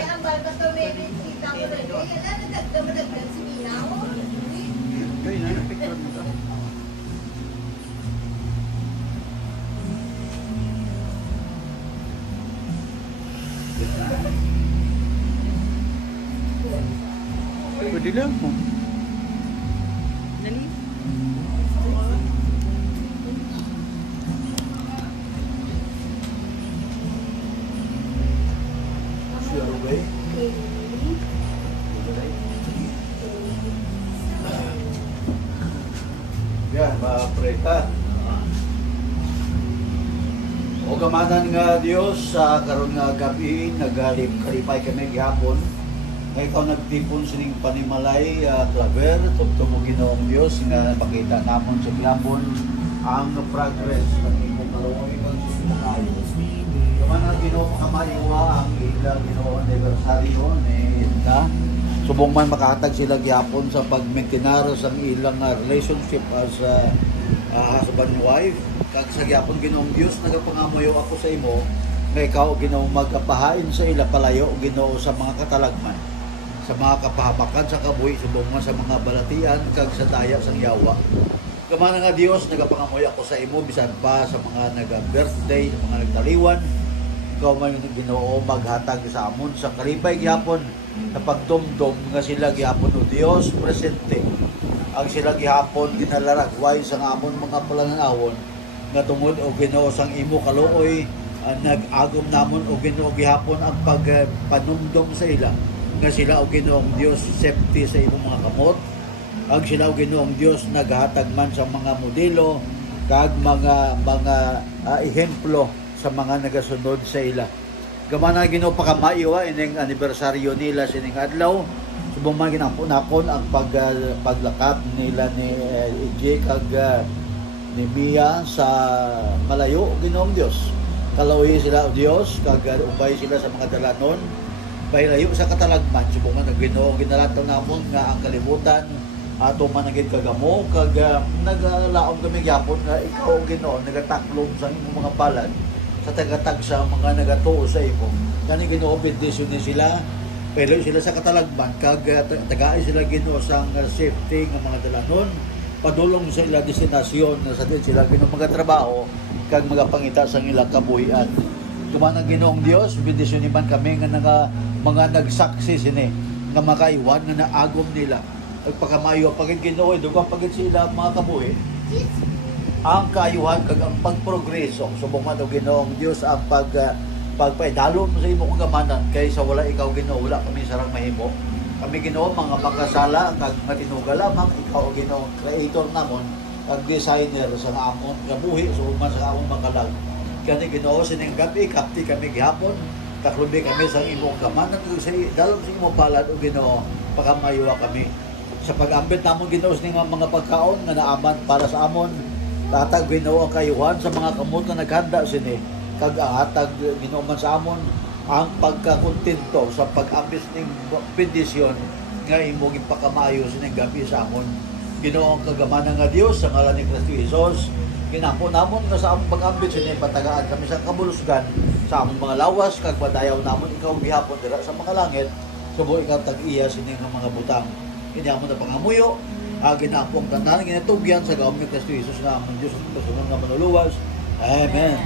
ang barkas to may kita ko na yun. Nadagdag si Mina ko. Kaya na, napicture mo ito. Pwede lang mo. Dali. Yan, ma-preta. O gamanan nga Diyos sa karon nga gabi, nagkalipay kami gihapon. Nga ikaw nagtipon sining panimalay, Claver, tugtong mo Ginoong Diyos nga pakita namon sa gihapon ang progress ng imong kaluoy kang susunod. Gamanan Ginoo kamayo ang ilang Ginoo anibersaryo ni Edna. Subong man makahatag sila gyapon sa pag-maintenar sa ilang relationship as husband and wife. Kag sa gyapon Ginoong Dios nagapangamuyo ako sa imo nga ikaw Ginoo magapahain sa ila palayo Ginoo sa mga katalagman, sa mga kapahamakan sa kabuhi subong man sa mga balatian kag sa daya sang yawa. Kamana nga Dios nagapangamuyo ako sa imo bisan pa sa mga naga-birthday, sa mga nagtaliwan. Ikaw man Ginoo maghatag sa amon sa kalipay gyapon na pagdumdum nga sila gihapon o Dios presente ang sila gihapon ginalaragway sa amon mga palanganawon nga tungod o Ginoo sang imo kaluoy nag-agom namon o Ginoo gihapon ang pagpanumdum sa ila nga sila o Ginoong Dios safety sa imong mga kamot ang sila o Ginoong Dios naghatag man sa mga modelo kag mga ehemplo sa mga nagasunod sa ila. Gamana Ginoo pakamaiwa ining anibersaryo nila sining adlaw. Subong man ginapon-napon ang paglakat nila ni EJ kag ni Mia sa malayo Ginoong Dios. Kalawi sila o Dios kag ubay sila sa mga dalanon. Baylayo sa katalagman subong man Ginoo ginalataw namon nga ang kalibutan ato man nagid kagamo kag naglaom kami gyapon nga ikaw Ginoo nagataklom sa imong mga palad sa tagatag sa mga nagatuo sa imo. Kani Ginoo bendisyon ni sila, pero sila sa katalagman kag tagaay sila Ginoo sang safety ng mga dalanon, padulong sa ila destinasyon na sa din sila Ginoo magatrabaho kag magapangita sa ilang kabuhian. Tumanang Ginoong Dios, bendisyon man kami nga mga nagsaksi sini nga makaiwan nga naagom nila. Pagpakamayo pagid Ginoo dugang pagid sila mga kabuhi. Ang kaayuhan kag ang pagprogreso subong man og Ginoong Dios ang pagpaidalom sa imong kagamanan kaysa wala ikaw Ginoo wala kami sarang mahimo. Kami Ginoo mga makasala kag matinuga lamang ikaw og Ginoo creator namon kag designer sa amon kabuhi subong man sa amon makalag. Kani Ginoo sining gabi kapti kami gihapon taklubi kami sa imong kagamanan sa dalom sa imong palad og Ginoo pagamayo kami sa pag-ambit namon Ginoo sining mga pagkaon nga naaman para sa amon. Hatag Ginoo ang kayuhan sa mga kamot na naghanda sini kag hatag Ginoo man sa amon ang pagkakontento sa pag-ambis ning bendisyon nga imong ipakamayo sining gabi sa amon. Ginoo ang kagamanan nga Dios sa ngalan ni Kristo Jesus ginapon namon nga sa among pag-ambis sini patagaan kami sa kabulusgan sa among mga lawas kag padayaw namon ikaw gihapon dira sa mga langit subo ikaw tag-iya sini nga mga butang kini amon na pangamuyo ginapong tanan ginatugyan sa gawon ni Kristo Jesus nga among Dios sa sunod nga manuluwas. Amen.